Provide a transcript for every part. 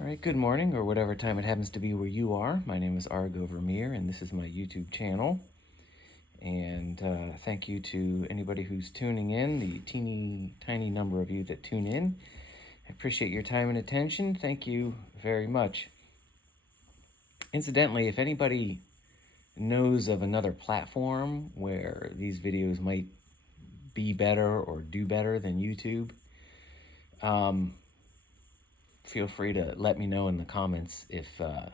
All right, good morning, or whatever time it happens to be where you are. My name is Argo Vermeer, and this is my YouTube channel. And thank you to anybody who's tuning in, the teeny tiny number of you that tune in. I appreciate your time and attention. Thank you very much. Incidentally, if anybody knows of another platform where these videos might be better or do better than YouTube, feel free to let me know in the comments if I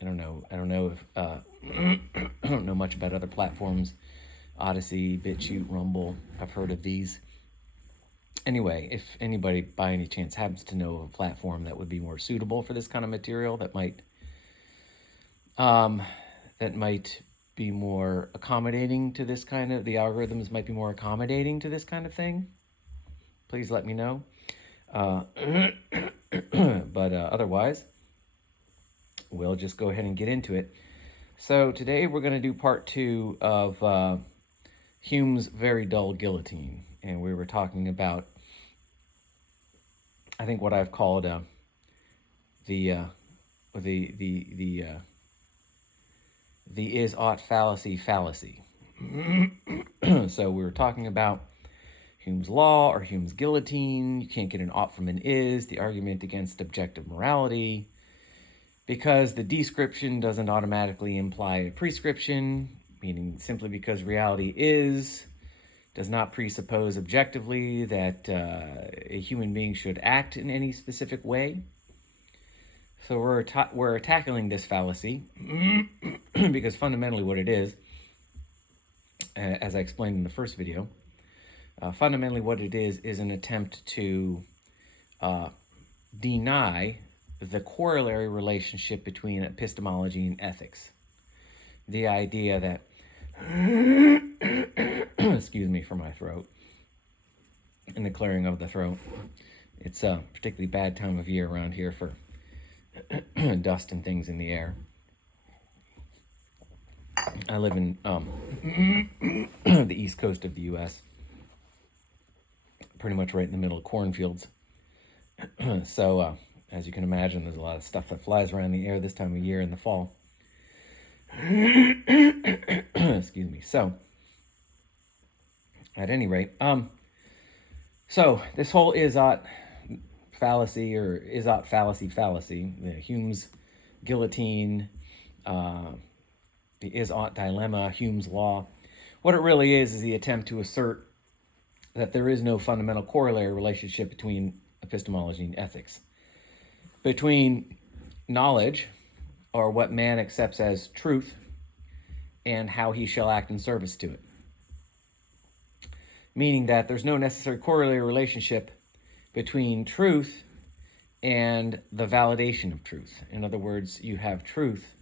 don't know if I don't know much about other platforms. Odyssey, BitChute, Rumble. I've heard of these. Anyway, if anybody by any chance happens to know of a platform that would be more suitable for this kind of material, that might be more accommodating to this kind of, the algorithms might be more accommodating to this kind of thing, please let me know. But otherwise, we'll just go ahead and get into it. So today we're going to do part 2 of Hume's very dull Guillotine, and we were talking about, I think, what I've called the is-ought fallacy. So we were talking about Hume's law or Hume's guillotine. You can't get an ought from an is, the argument against objective morality, because the description doesn't automatically imply a prescription, meaning simply because reality does not presuppose objectively that a human being should act in any specific way. So we're tackling this fallacy because fundamentally what it is, as I explained in the first video, fundamentally what it is an attempt to deny the corollary relationship between epistemology and ethics. The idea that, excuse me for my throat and the clearing of the throat. It's a particularly bad time of year around here for dust and things in the air. I live in the east coast of the U.S., pretty much right in the middle of cornfields. So, as you can imagine, there's a lot of stuff that flies around the air this time of year in the fall. Excuse me. So, at any rate, so this whole is-ought fallacy, or is-ought fallacy, the Hume's guillotine, the is-ought dilemma, Hume's law, what it really is the attempt to assert that there is no fundamental corollary relationship between epistemology and ethics, between knowledge, or what man accepts as truth, and how he shall act in service to it. Meaning that there's no necessary corollary relationship between truth and the validation of truth. In other words, you have truth,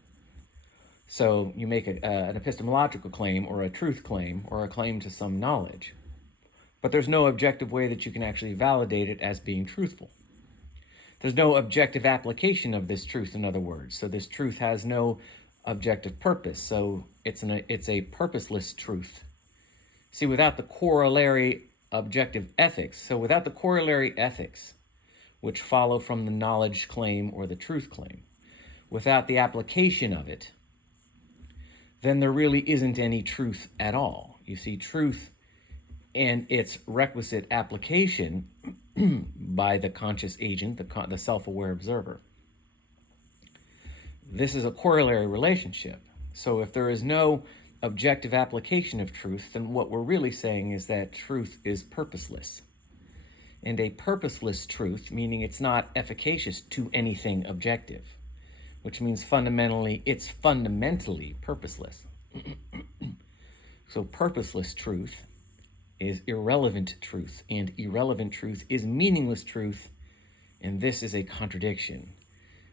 so you make an epistemological claim, or a truth claim, or a claim to some knowledge. But there's no objective way that you can actually validate it as being truthful. There's no objective application of this truth, in other words. So this truth has no objective purpose. So it's a purposeless truth. See, without the corollary objective ethics, so without the corollary ethics, which follow from the knowledge claim or the truth claim, without the application of it, then there really isn't any truth at all. You see, truth and its requisite application by the conscious agent, the self-aware observer. This is a corollary relationship. So if there is no objective application of truth, then what we're really saying is that truth is purposeless. And a purposeless truth, meaning it's not efficacious to anything objective, which means it's fundamentally purposeless. So purposeless truth is irrelevant truth, and irrelevant truth is meaningless truth, and this is a contradiction.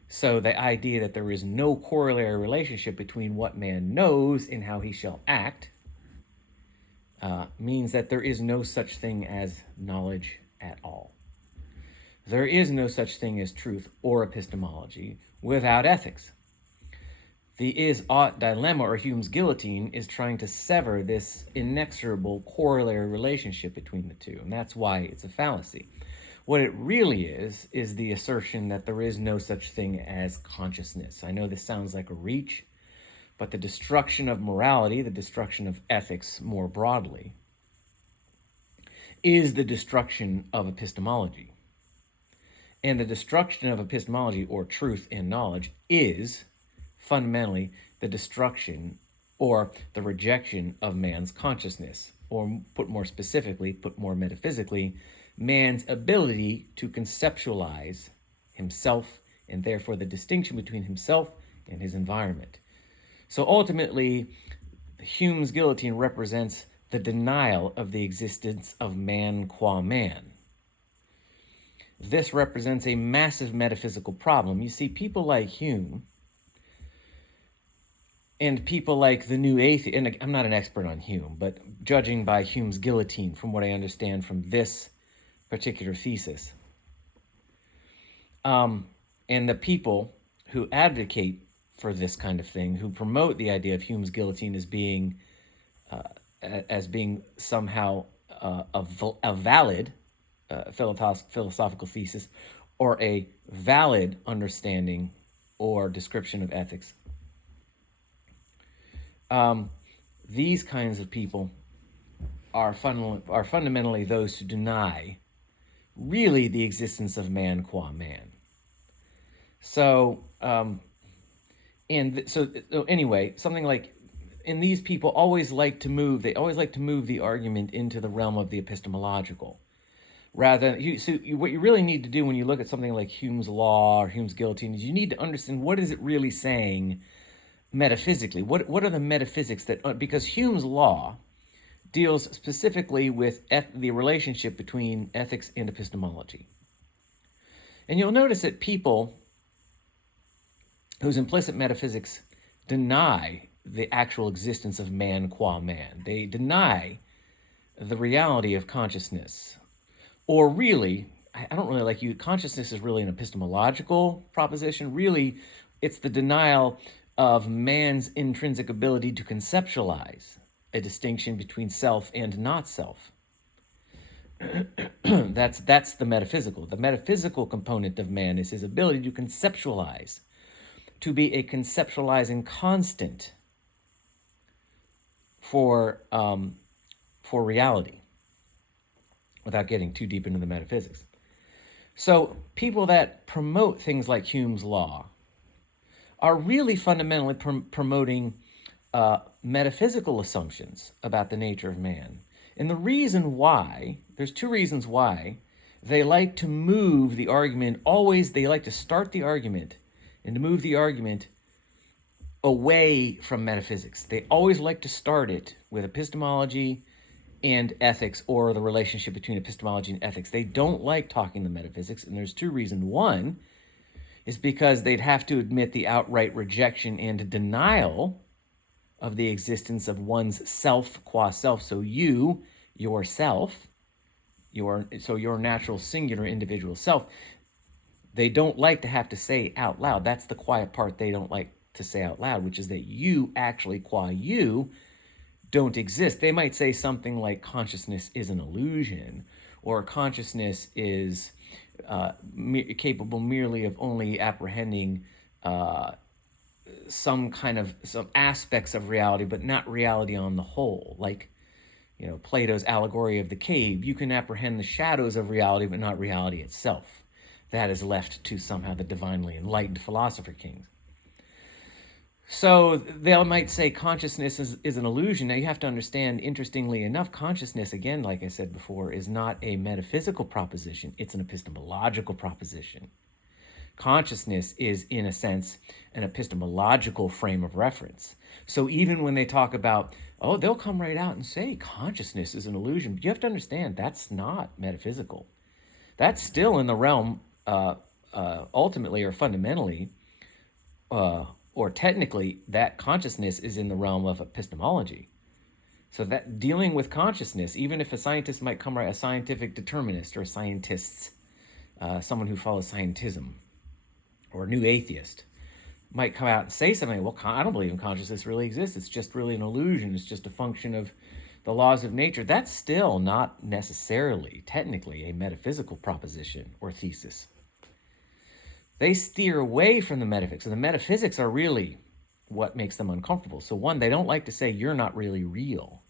So the idea that there is no corollary relationship between what man knows and how he shall act means that there is no such thing as knowledge at all. There is no such thing as truth or epistemology without ethics. The is-ought dilemma, or Hume's guillotine, is trying to sever this inexorable corollary relationship between the two, and that's why it's a fallacy. What it really is the assertion that there is no such thing as consciousness. I know this sounds like a reach, but the destruction of morality, the destruction of ethics more broadly, is the destruction of epistemology. And the destruction of epistemology, or truth and knowledge, is fundamentally the destruction or the rejection of man's consciousness, or put more specifically, put more metaphysically, man's ability to conceptualize himself, and therefore the distinction between himself and his environment. So ultimately, Hume's guillotine represents the denial of the existence of man qua man. This represents a massive metaphysical problem. You see, people like Hume and people like the new atheist, and I'm not an expert on Hume, but judging by Hume's guillotine, from what I understand from this particular thesis, and the people who advocate for this kind of thing, who promote the idea of Hume's guillotine as being somehow a valid philosophical thesis, or a valid understanding or description of ethics. These kinds of people are fundamentally those who deny really the existence of man qua man. So, anyway, something like, and these people always like to move the argument into the realm of the epistemological. Rather, what you really need to do when you look at something like Hume's law or Hume's guillotine is you need to understand, what is it really saying metaphysically? What are the metaphysics that, because Hume's law deals specifically with the relationship between ethics and epistemology. And you'll notice that people whose implicit metaphysics deny the actual existence of man qua man, they deny the reality of consciousness. Or really, I don't really like you, consciousness is really an epistemological proposition. Really, it's the denial of man's intrinsic ability to conceptualize a distinction between self and not self. That's the metaphysical. The metaphysical component of man is his ability to conceptualize, to be a conceptualizing constant for reality, without getting too deep into the metaphysics. So people that promote things like Hume's law are really fundamentally promoting metaphysical assumptions about the nature of man. And the reason why, there's two reasons why they like to move the argument, they like to start the argument and to move the argument away from metaphysics. They always like to start it with epistemology and ethics, or the relationship between epistemology and ethics. They don't like talking the metaphysics, and there's two reasons. One is because they'd have to admit the outright rejection and denial of the existence of one's self qua self. So you, yourself, your natural singular individual self, they don't like to have to say out loud. That's the quiet part they don't like to say out loud, which is that you actually, qua you, don't exist. They might say something like consciousness is an illusion, or consciousness is capable merely of only apprehending some aspects of reality, but not reality on the whole. Like, Plato's allegory of the cave, you can apprehend the shadows of reality, but not reality itself. That is left to somehow the divinely enlightened philosopher kings. So they might say consciousness is an illusion. Now you have to understand, interestingly enough, consciousness, again, like I said before, is not a metaphysical proposition. It's an epistemological proposition. Consciousness is, in a sense, an epistemological frame of reference. So even when they talk about, they'll come right out and say consciousness is an illusion. But you have to understand, that's not metaphysical. That's still in the realm, ultimately or fundamentally, or technically, that consciousness is in the realm of epistemology. So that dealing with consciousness, even if a scientist might come right, a scientific determinist or a scientist, someone who follows scientism, or a new atheist, might come out and say something, I don't believe in consciousness really exists. It's just really an illusion. It's just a function of the laws of nature, that's still not necessarily, technically, a metaphysical proposition or thesis. They steer away from the metaphysics. So the metaphysics are really what makes them uncomfortable. So one, they don't like to say you're not really real.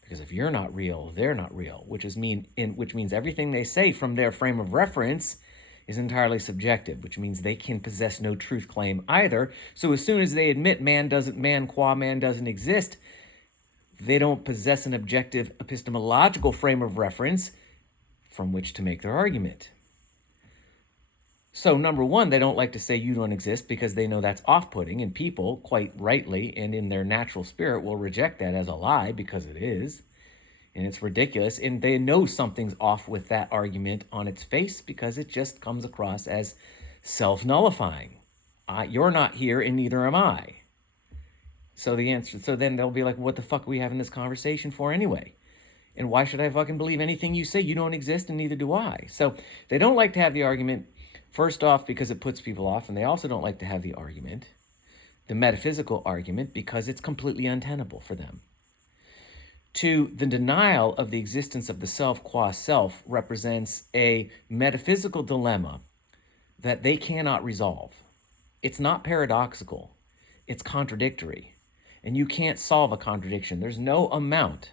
Because if you're not real, they're not real, which means everything they say from their frame of reference is entirely subjective, which means they can possess no truth claim either. So as soon as they admit man qua man doesn't exist, they don't possess an objective epistemological frame of reference from which to make their argument. So number one, they don't like to say you don't exist because they know that's off-putting, and people, quite rightly and in their natural spirit, will reject that as a lie because it is, and it's ridiculous, and they know something's off with that argument on its face because it just comes across as self-nullifying. You're not here and neither am I. So then they'll be like, what the fuck are we having this conversation for anyway? And why should I fucking believe anything you say? You don't exist and neither do I. So they don't like to have the argument. First off, because it puts people off, and they also don't like to have the argument, the metaphysical argument, because it's completely untenable for them. Two, the denial of the existence of the self qua self represents a metaphysical dilemma that they cannot resolve. It's not paradoxical, it's contradictory, and you can't solve a contradiction. There's no amount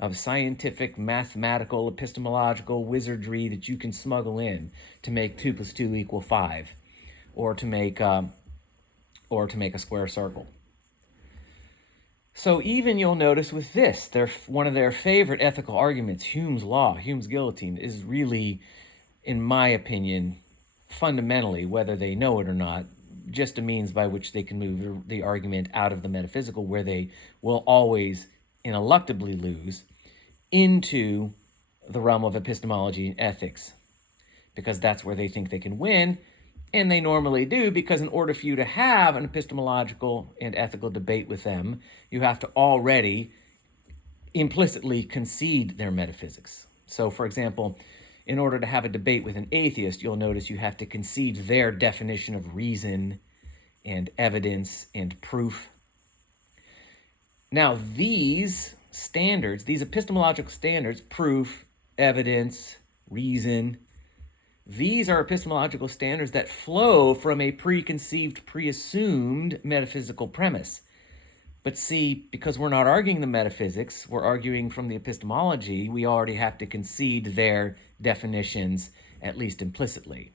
of scientific, mathematical, epistemological wizardry that you can smuggle in to make 2 + 2 = 5, or to make a square circle. So even you'll notice with this, one of their favorite ethical arguments, Hume's law, Hume's guillotine, is really, in my opinion, fundamentally, whether they know it or not, just a means by which they can move the argument out of the metaphysical, where they will always ineluctably lose, into the realm of epistemology and ethics, because that's where they think they can win, and they normally do, because in order for you to have an epistemological and ethical debate with them, you have to already implicitly concede their metaphysics. So, for example, in order to have a debate with an atheist, you'll notice you have to concede their definition of reason and evidence and proof. Now, these standards, these epistemological standards, proof, evidence, reason, these are epistemological standards that flow from a preconceived, pre-assumed metaphysical premise. But see, because we're not arguing the metaphysics, we're arguing from the epistemology, we already have to concede their definitions, at least implicitly.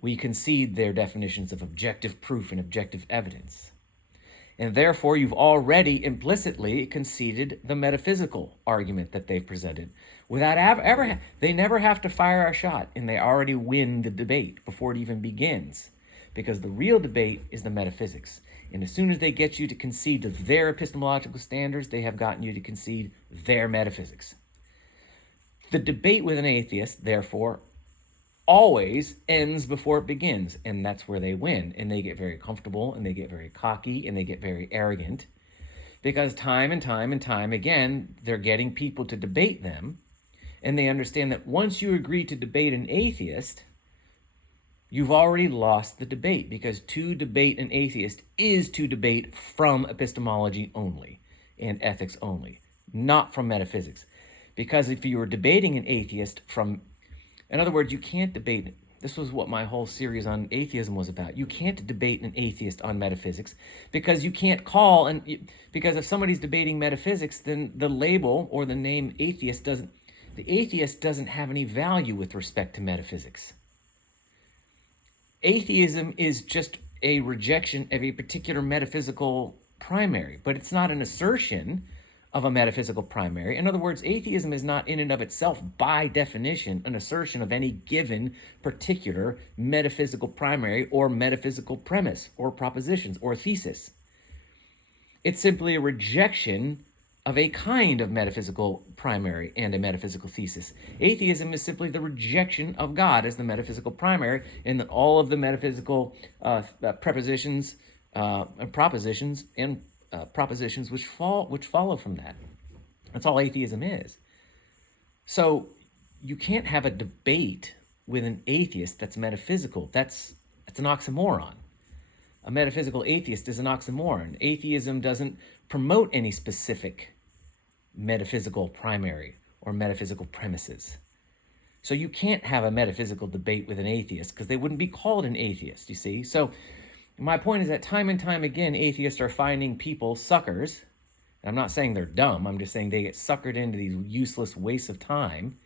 We concede their definitions of objective proof and objective evidence. And therefore, you've already implicitly conceded the metaphysical argument that they've presented. Without they never have to fire a shot, and they already win the debate before it even begins. Because the real debate is the metaphysics. And as soon as they get you to concede to their epistemological standards, they have gotten you to concede their metaphysics. The debate with an atheist, therefore, always ends before it begins, and that's where they win. And they get very comfortable, and they get very cocky, and they get very arrogant, because time and time again, they're getting people to debate them, and they understand that once you agree to debate an atheist, you've already lost the debate, because to debate an atheist is to debate from epistemology only and ethics only, not from metaphysics. Because if you were debating an atheist from, in other words, you can't debate, this was what my whole series on atheism was about. You can't debate an atheist on metaphysics, because you can't because if somebody's debating metaphysics, then the label or the name atheist doesn't have any value with respect to metaphysics. Atheism is just a rejection of a particular metaphysical primary, but it's not an assertion of a metaphysical primary. In other words, atheism is not in and of itself, by definition, an assertion of any given particular metaphysical primary or metaphysical premise or propositions or thesis. It's simply a rejection of a kind of metaphysical primary and a metaphysical thesis. Atheism is simply the rejection of God as the metaphysical primary, and that all of the metaphysical prepositions and propositions and propositions which follow from that. That's all atheism is. So you can't have a debate with an atheist that's metaphysical. That's an oxymoron. A metaphysical atheist is an oxymoron. Atheism doesn't promote any specific metaphysical primary or metaphysical premises. So you can't have a metaphysical debate with an atheist because they wouldn't be called an atheist, you see? So my point is that time and time again, atheists are finding people suckers. I'm not saying they're dumb. I'm just saying they get suckered into these useless wastes of time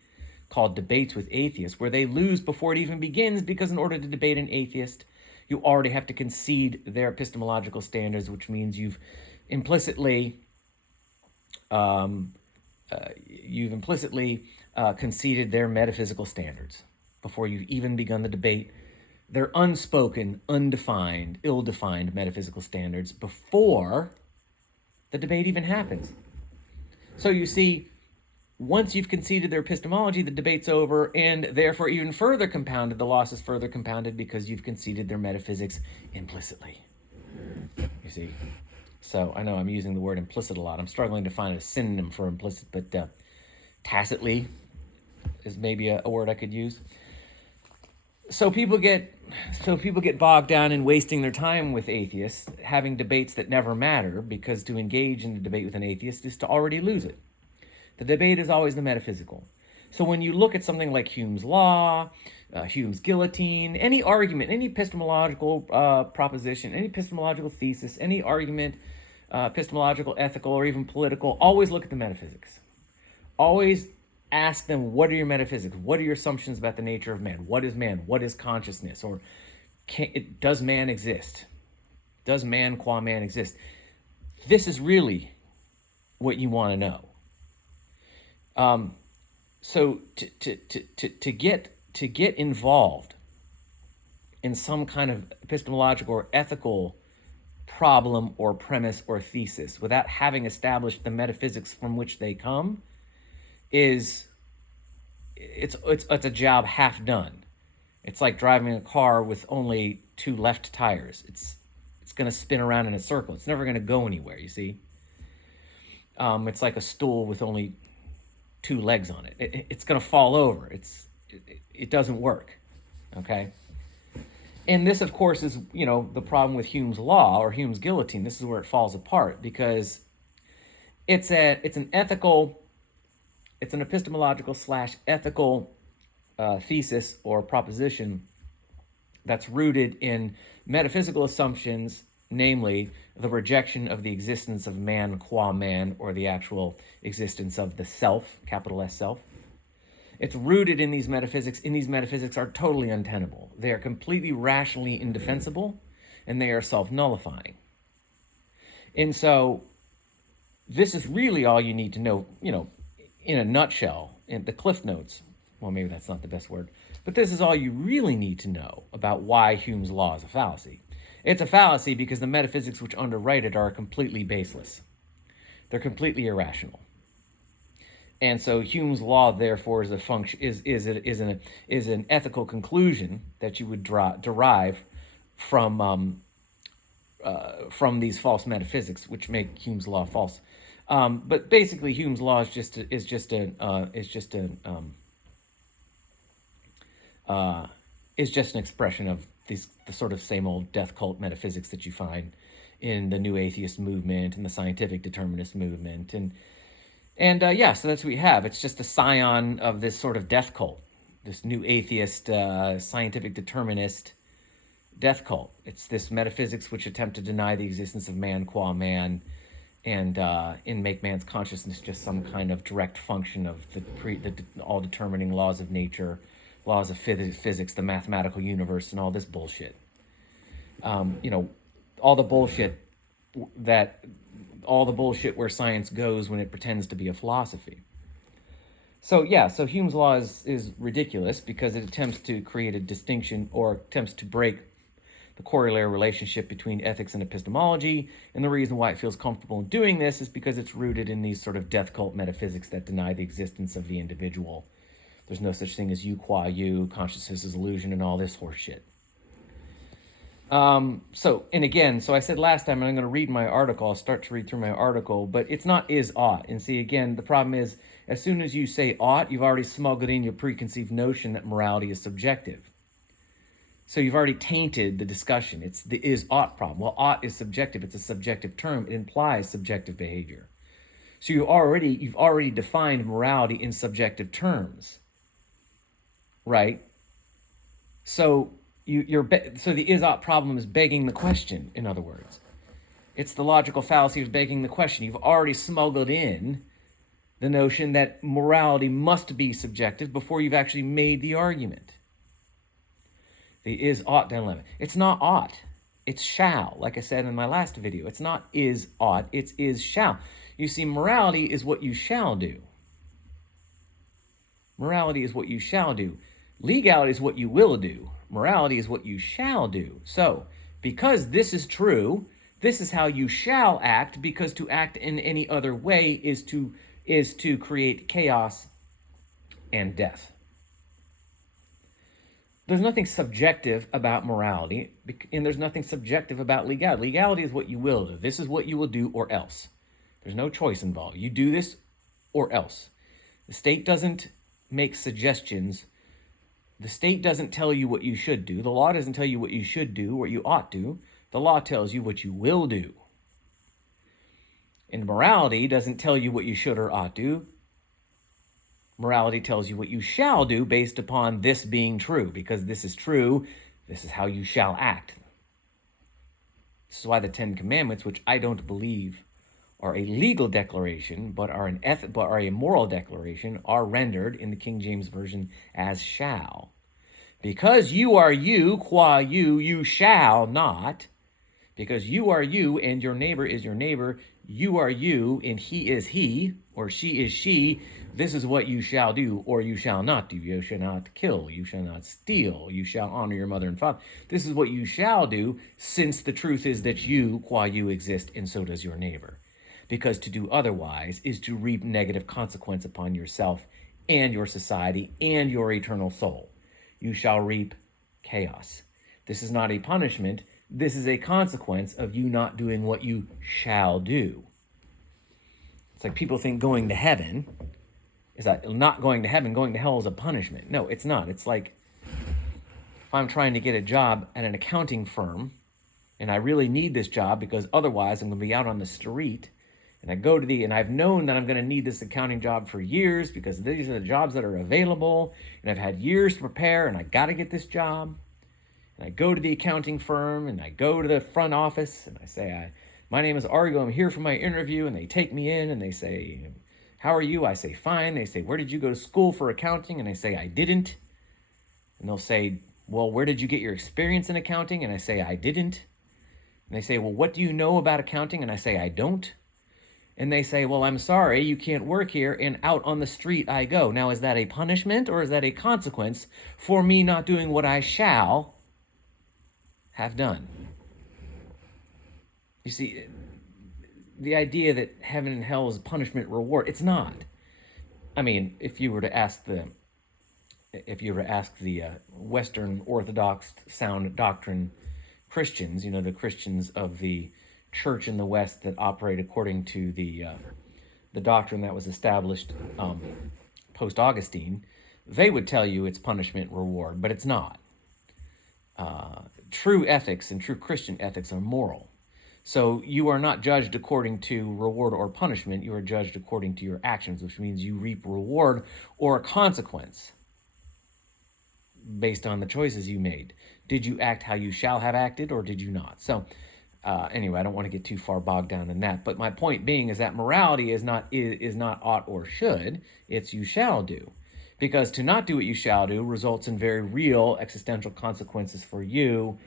called debates with atheists, where they lose before it even begins, because in order to debate an atheist, you already have to concede their epistemological standards, which means you've implicitly conceded their metaphysical standards before you've even begun the debate. Their unspoken, undefined, ill-defined metaphysical standards before the debate even happens. So you see, once you've conceded their epistemology, the debate's over, and therefore even further compounded, the loss is further compounded because you've conceded their metaphysics implicitly. You see? So I know I'm using the word implicit a lot. I'm struggling to find a synonym for implicit, but tacitly is maybe a word I could use. So people get bogged down in wasting their time with atheists, having debates that never matter, because to engage in a debate with an atheist is to already lose it. The debate is always the metaphysical. So when you look at something like Hume's law, Hume's guillotine, any argument, any epistemological proposition, any epistemological thesis, any argument, epistemological, ethical, or even political, always look at the metaphysics. Always ask them, what are your metaphysics? What are your assumptions about the nature of man? What is man? What is consciousness? Or does man exist? Does man qua man exist? This is really what you want to know. So to get involved in some kind of epistemological or ethical problem or premise or thesis without having established the metaphysics from which they come it's a job half done. It's like driving a car with only 2 left tires. It's going to spin around in a circle. It's never going to go anywhere, you see. It's like a stool with only 2 legs on it. It's going to fall over. It doesn't work, okay? And this, of course, is, the problem with Hume's law or Hume's guillotine. This is where it falls apart, because it's an epistemological / ethical thesis or proposition that's rooted in metaphysical assumptions, namely the rejection of the existence of man qua man, or the actual existence of the self, capital S self. It's rooted in these metaphysics, and these metaphysics are totally untenable. They are completely rationally indefensible, and they are self-nullifying. And so this is really all you need to know, in a nutshell, in the Cliff Notes. Well, maybe that's not the best word, but this is all you really need to know about why Hume's law is a fallacy. It's a fallacy because the metaphysics which underwrite it are completely baseless. They're completely irrational. And so Hume's law, therefore, is a function is an ethical conclusion that you would derive from these false metaphysics, which make Hume's law false. But basically, Hume's law is just an expression of the sort of same old death cult metaphysics that you find in the new atheist movement and the scientific determinist movement, and so that's what we have. It's just a scion of this sort of death cult, this new atheist scientific determinist death cult. It's this metaphysics which attempt to deny the existence of man qua man, and make man's consciousness just some kind of direct function of the all-determining laws of nature, laws of physics, the mathematical universe, and all this bullshit. All the bullshit where science goes when it pretends to be a philosophy. So Hume's law is ridiculous because it attempts to create a distinction, or attempts to break the corollary relationship between ethics and epistemology. And the reason why it feels comfortable in doing this is because it's rooted in these sort of death cult metaphysics that deny the existence of the individual. There's no such thing as you qua you, consciousness is illusion, and all this horse shit. So I said last time, and I'm going to read my article. I'll start to read through my article, but it's not is ought. And see, again, the problem is, as soon as you say ought, you've already smuggled in your preconceived notion that morality is subjective. So you've already tainted the discussion. It's the is ought problem. Well, ought is subjective. It's a subjective term. It implies subjective behavior. So you've already defined morality in subjective terms, right? So so the is-ought problem is begging the question, in other words. It's the logical fallacy of begging the question. You've already smuggled in the notion that morality must be subjective before you've actually made the argument. The is-ought dilemma. It's not ought. It's shall. Like I said in my last video, it's not is-ought, it's is-shall. You see, morality is what you shall do. Morality is what you shall do. Legality is what you will do. Morality is what you shall do. So, because this is true, this is how you shall act, because to act in any other way is to create chaos and death. There's nothing subjective about morality, and there's nothing subjective about legality. Legality is what you will do. This is what you will do or else. There's no choice involved. You do this or else. The state doesn't make suggestions. The state doesn't tell you what you should do. The law doesn't tell you what you should do or you ought to. The law tells you what you will do. And morality doesn't tell you what you should or ought to. Morality tells you what you shall do based upon this being true. Because this is true, this is how you shall act. This is why the Ten Commandments, which I don't believe are a legal declaration, but are a moral declaration, are rendered in the King James Version as shall. Because you are you, qua you shall not. Because you are you and your neighbor is your neighbor, you are you and he is he, or she is she, this is what you shall do or you shall not do. You shall not kill, you shall not steal, you shall honor your mother and father. This is what you shall do, since the truth is that you, qua you, exist, and so does your neighbor. Because to do otherwise is to reap negative consequence upon yourself and your society and your eternal soul. You shall reap chaos. This is not a punishment. This is a consequence of you not doing what you shall do. It's like people think going to heaven is that not going to heaven, going to hell is a punishment. No, it's not. It's like if I'm trying to get a job at an accounting firm and I really need this job because otherwise I'm going to be out on the street, and and I've known that I'm going to need this accounting job for years because these are the jobs that are available, and I've had years to prepare, and I got to get this job. And I go to the accounting firm, and I go to the front office, and I say, my name is Argo, I'm here for my interview, and they take me in, and they say, how are you? I say, fine. They say, where did you go to school for accounting? And I say, I didn't. And they'll say, well, where did you get your experience in accounting? And I say, I didn't. And they say, well, what do you know about accounting? And I say, I don't. And they say, well, I'm sorry, you can't work here, and out on the street I go. Now, is that a punishment, or is that a consequence for me not doing what I shall have done? You see, the idea that heaven and hell is punishment reward, it's not. I mean, if you were to ask the Western Orthodox sound doctrine Christians, the Christians of the church in the West that operate according to the doctrine that was established post-Augustine, they would tell you it's punishment reward, but it's not. True ethics and true Christian ethics are moral. So you are not judged according to reward or punishment. You are judged according to your actions, which means you reap reward or a consequence based on the choices you made. Did you act how you shall have acted, or did you not? So anyway, I don't want to get too far bogged down in that. But my point being is that morality is not ought or should. It's you shall do. Because to not do what you shall do results in very real existential consequences for you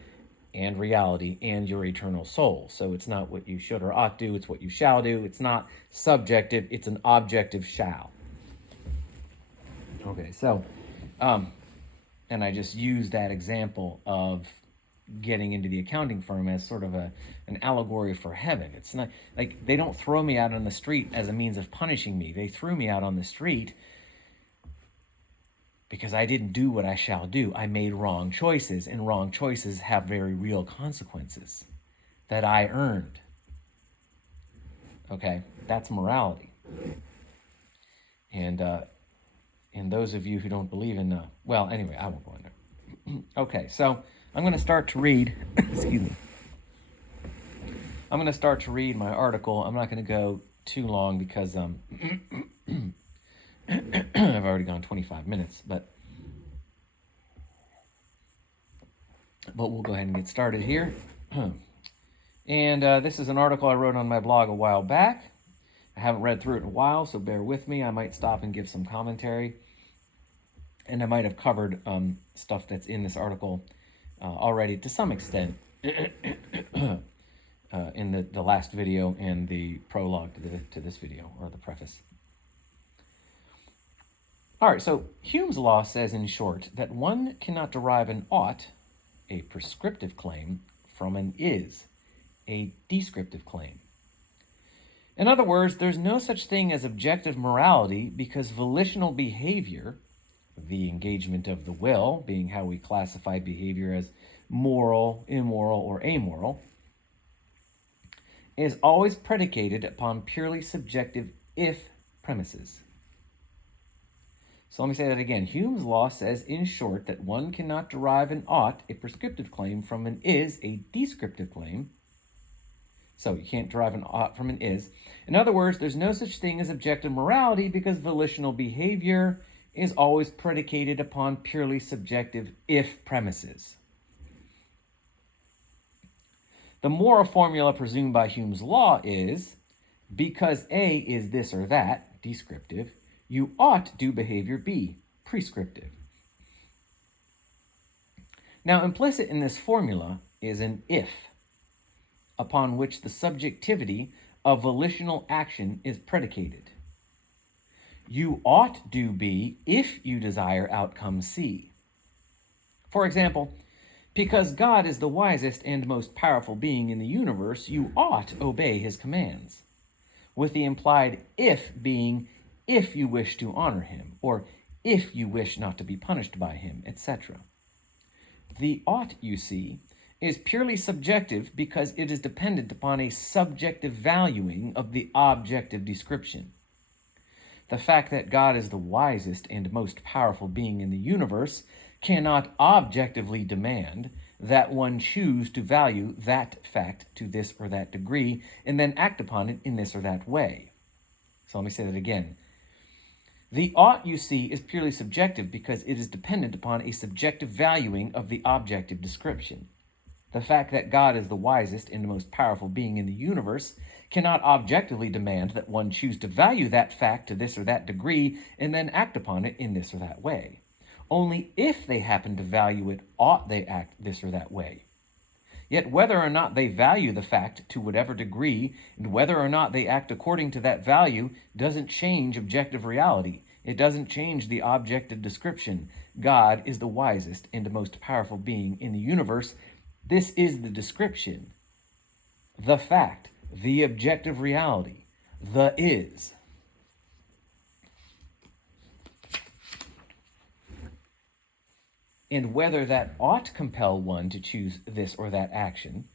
and reality and your eternal soul. So it's not what you should or ought do, it's what you shall do. It's not subjective, it's an objective shall. Okay, so, and I just used that example of getting into the accounting firm as sort of an allegory for heaven. It's not, like, they don't throw me out on the street as a means of punishing me. They threw me out on the street because I didn't do what I shall do. I made wrong choices, and wrong choices have very real consequences that I earned. Okay, that's morality. And those of you who don't believe in, well, anyway, I won't go in there. Okay, so I'm going to start to read, excuse me. I'm going to start to read my article. I'm not going to go too long because I've already gone 25 minutes, but we'll go ahead and get started here. And this is an article I wrote on my blog a while back. I haven't read through it in a while, so bear with me. I might stop and give some commentary. And I might have covered stuff that's in this article already to some extent in the last video and the prologue to this video, or the preface. All right, so Hume's law says, in short, that one cannot derive an ought, a prescriptive claim, from an is, a descriptive claim. In other words, there's no such thing as objective morality because volitional behavior, the engagement of the will, being how we classify behavior as moral, immoral, or amoral, is always predicated upon purely subjective if premises. So let me say that again. Hume's law says, in short, that one cannot derive an ought, a prescriptive claim, from an is, a descriptive claim. So you can't derive an ought from an is. In other words, there's no such thing as objective morality because volitional behavior is always predicated upon purely subjective if premises. The moral formula presumed by Hume's law is, because A is this or that, descriptive, you ought do behavior B, prescriptive. Now, implicit in this formula is an if, upon which the subjectivity of volitional action is predicated. You ought do B if you desire outcome C. For example, because God is the wisest and most powerful being in the universe, you ought obey his commands, with the implied if being if you wish to honor him, or if you wish not to be punished by him, etc. The ought, you see, is purely subjective because it is dependent upon a subjective valuing of the objective description. The fact that God is the wisest and most powerful being in the universe cannot objectively demand that one choose to value that fact to this or that degree and then act upon it in this or that way. So let me say that again. The ought, you see, is purely subjective because it is dependent upon a subjective valuing of the objective description. The fact that God is the wisest and most powerful being in the universe cannot objectively demand that one choose to value that fact to this or that degree and then act upon it in this or that way. Only if they happen to value it ought they act this or that way. Yet whether or not they value the fact to whatever degree and whether or not they act according to that value doesn't change objective reality. It doesn't change the objective description. God is the wisest and most powerful being in the universe. This is the description, the fact, the objective reality, the is. And whether that ought compel one to choose this or that action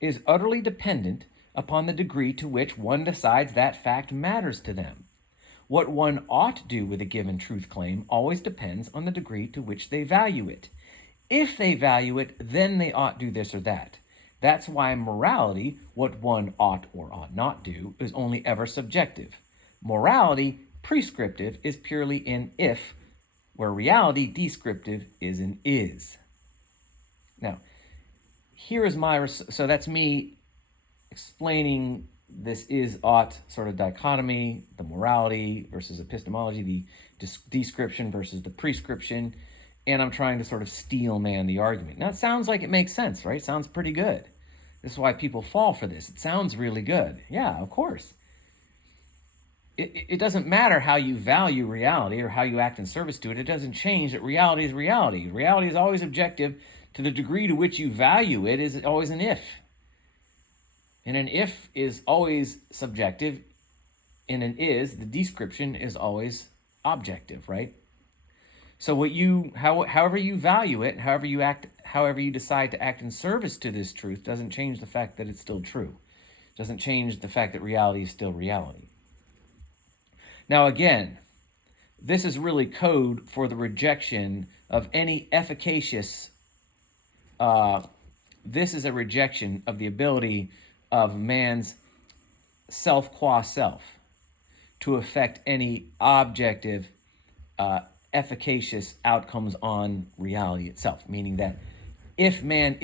is utterly dependent upon the degree to which one decides that fact matters to them. What one ought do with a given truth claim always depends on the degree to which they value it. If they value it, then they ought do this or that. That's why morality, what one ought or ought not do, is only ever subjective. Morality, prescriptive, is purely an if, where reality, descriptive, is an is. Now, here is so that's me explaining this is-ought sort of dichotomy, the morality versus epistemology, the description versus the prescription, and I'm trying to sort of steel man the argument. Now, it sounds like it makes sense, right? It sounds pretty good. This is why people fall for this. It sounds really good. Yeah, of course. It doesn't matter how you value reality or how you act in service to it. It doesn't change that reality is reality. Reality is always objective. To the degree to which you value it is always an if. And an if is always subjective. And an is, the description, is always objective, right? So however you value it, however you decide to act in service to this truth doesn't change the fact that it's still true. It doesn't change the fact that reality is still reality. Now again, this is really code for the rejection of any efficacious, this is a rejection of the ability of man's self qua self. to affect any objective, efficacious outcomes on reality itself. Meaning that if man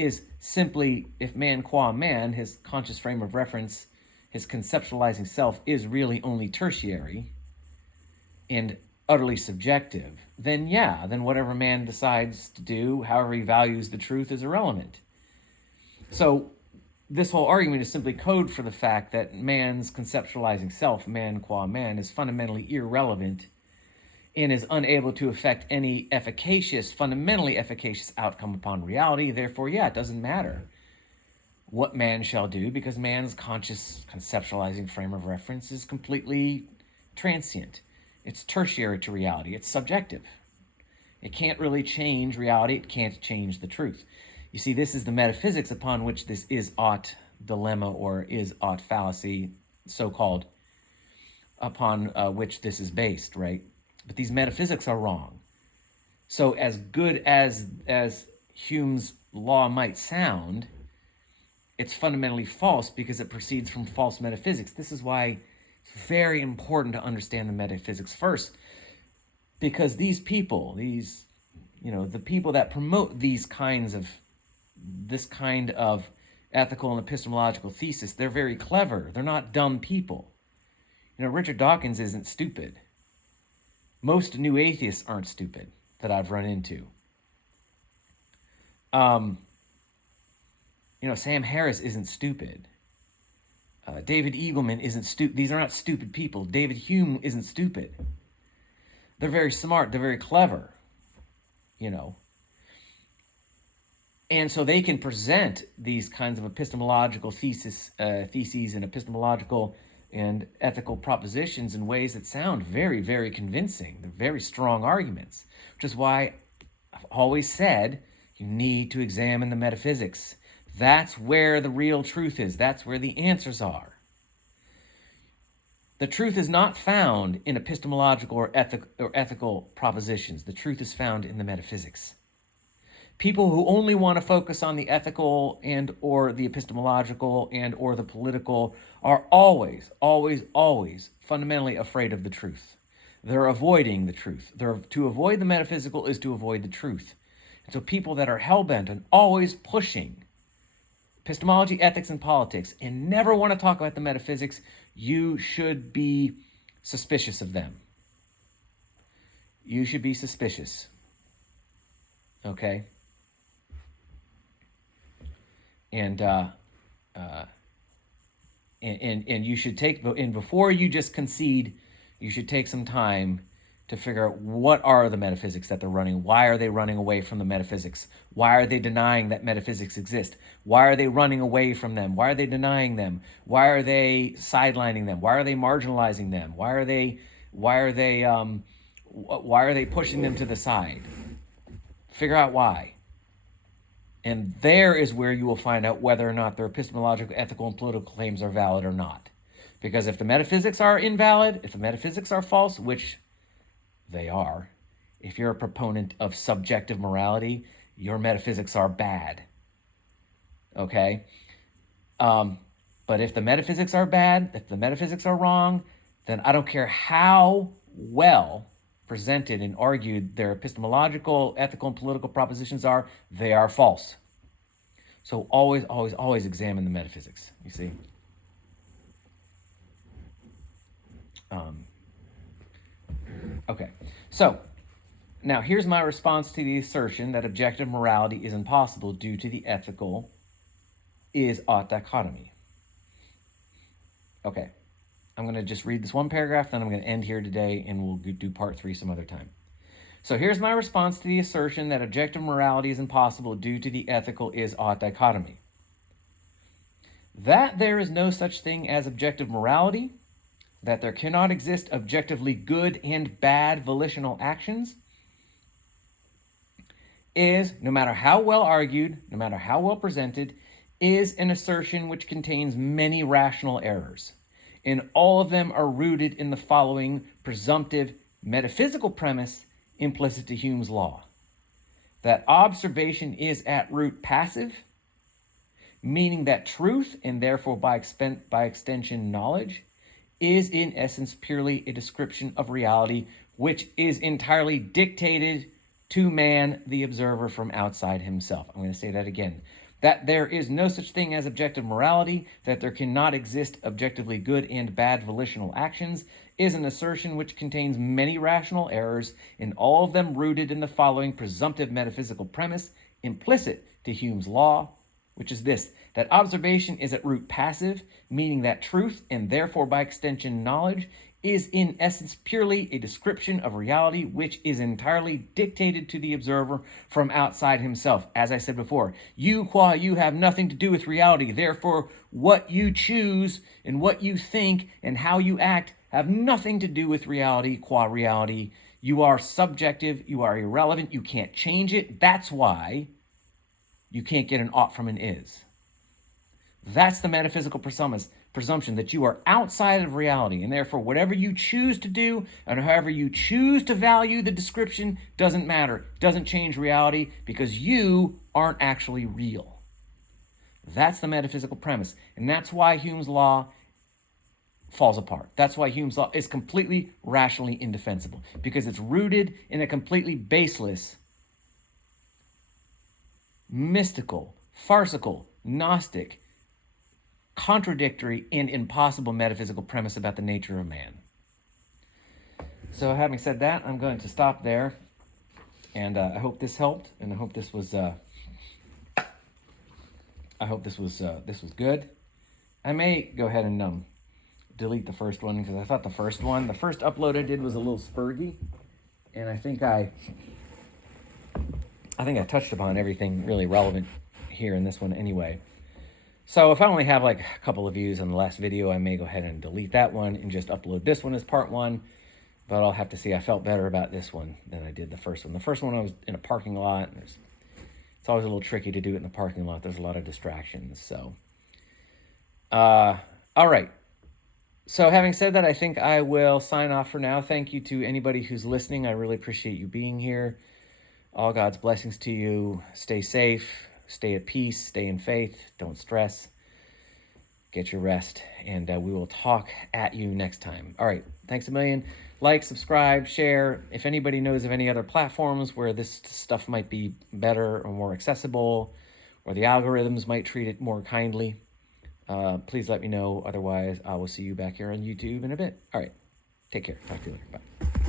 qua man, his conscious frame of reference, his conceptualizing self is really only tertiary and utterly subjective, then whatever man decides to do, however he values the truth, is irrelevant. So this whole argument is simply code for the fact that man's conceptualizing self, man qua man, is fundamentally irrelevant and is unable to affect any fundamentally efficacious outcome upon reality. Therefore, it doesn't matter what man shall do, because man's conscious conceptualizing frame of reference is completely transient. It's tertiary to reality. It's subjective. It can't really change reality. It can't change the truth. You see, this is the metaphysics upon which this is-ought dilemma, or is-ought fallacy, so-called, upon which this is based, right? But these metaphysics are wrong. So as good as Hume's law might sound, it's fundamentally false because it proceeds from false metaphysics. This is why it's very important to understand the metaphysics first, because these people, the people that promote this kind of ethical and epistemological thesis, they're very clever. They're not dumb people. Richard Dawkins isn't stupid. Most new atheists aren't stupid that I've run into. Sam Harris isn't stupid. David Eagleman isn't stupid. These are not stupid people. David Hume isn't stupid. They're very smart. They're very clever. And so they can present these kinds of epistemological theses and epistemological and ethical propositions in ways that sound very, very convincing. They're very strong arguments, which is why I've always said you need to examine the metaphysics. That's where the real truth is. That's where the answers are. The truth is not found in epistemological or ethical propositions. The truth is found in the metaphysics. People who only want to focus on the ethical and or the epistemological and or the political are always, always, always fundamentally afraid of the truth. They're avoiding the truth. To avoid the metaphysical is to avoid the truth. And so people that are hell-bent on always pushing epistemology, ethics, and politics and never want to talk about the metaphysics, you should be suspicious of them. You should be suspicious. Okay? And you should before you just concede, you should take some time to figure out what are the metaphysics that they're running. Why are they running away from the metaphysics? Why are they denying that metaphysics exist? Why are they running away from them? Why are they denying them? Why are they sidelining them? Why are they marginalizing them? Why are they pushing them to the side? Figure out why. And there is where you will find out whether or not their epistemological, ethical, and political claims are valid or not. Because if the metaphysics are invalid, if the metaphysics are false, which they are, if you're a proponent of subjective morality, your metaphysics are bad. Okay? But if the metaphysics are bad, if the metaphysics are wrong, then I don't care how well presented and argued their epistemological, ethical, and political propositions are, they are false. So always, always, always examine the metaphysics, you see. Okay, so now here's my response to the assertion that objective morality is impossible due to the ethical is-ought dichotomy. Okay. I'm going to just read this one paragraph, then I'm going to end here today, and we'll do part 3 some other time. So here's my response to the assertion that objective morality is impossible due to the ethical is-ought dichotomy. That there is no such thing as objective morality, that there cannot exist objectively good and bad volitional actions, is, no matter how well argued, no matter how well presented, is an assertion which contains many rational errors. And all of them are rooted in the following presumptive metaphysical premise implicit to Hume's law: that observation is at root passive, meaning that truth, and therefore by extension knowledge, is in essence purely a description of reality, which is entirely dictated to man, the observer, from outside himself. I'm going to say that again. That there is no such thing as objective morality, that there cannot exist objectively good and bad volitional actions, is an assertion which contains many rational errors, and all of them rooted in the following presumptive metaphysical premise, implicit to Hume's law, which is this, that observation is at root passive, meaning that truth, and therefore by extension knowledge, is in essence purely a description of reality which is entirely dictated to the observer from outside himself. As I said before, you have nothing to do with reality. Therefore, what you choose and what you think and how you act have nothing to do with reality, qua reality. You are subjective, you are irrelevant, you can't change it. That's why you can't get an ought from an is. That's the metaphysical presumption that you are outside of reality, and therefore whatever you choose to do and however you choose to value the description doesn't matter, doesn't change reality, because you aren't actually real. That's the metaphysical premise, and that's why Hume's law falls apart. That's why Hume's law is completely rationally indefensible, because it's rooted in a completely baseless, mystical, farcical, Gnostic, contradictory, and impossible metaphysical premise about the nature of man. So having said that, I'm going to stop there, and I hope this helped, and I hope this was good. I may go ahead and delete the first one, because I thought the first upload I did was a little spurgy, and I think I touched upon everything really relevant here in this one anyway. So if I only have like a couple of views on the last video, I may go ahead and delete that one and just upload this one as part one. But I'll have to see. I felt better about this one than I did the first one. The first one I was in a parking lot. And it's always a little tricky to do it in the parking lot. There's a lot of distractions. So, all right. So having said that, I think I will sign off for now. Thank you to anybody who's listening. I really appreciate you being here. All God's blessings to you. Stay safe. Stay at peace, stay in faith, don't stress, get your rest, and we will talk at you next time. All right, thanks a million. Like, subscribe, share. If anybody knows of any other platforms where this stuff might be better or more accessible, or the algorithms might treat it more kindly, please let me know. Otherwise, I will see you back here on YouTube in a bit. All right, take care. Talk to you later. Bye.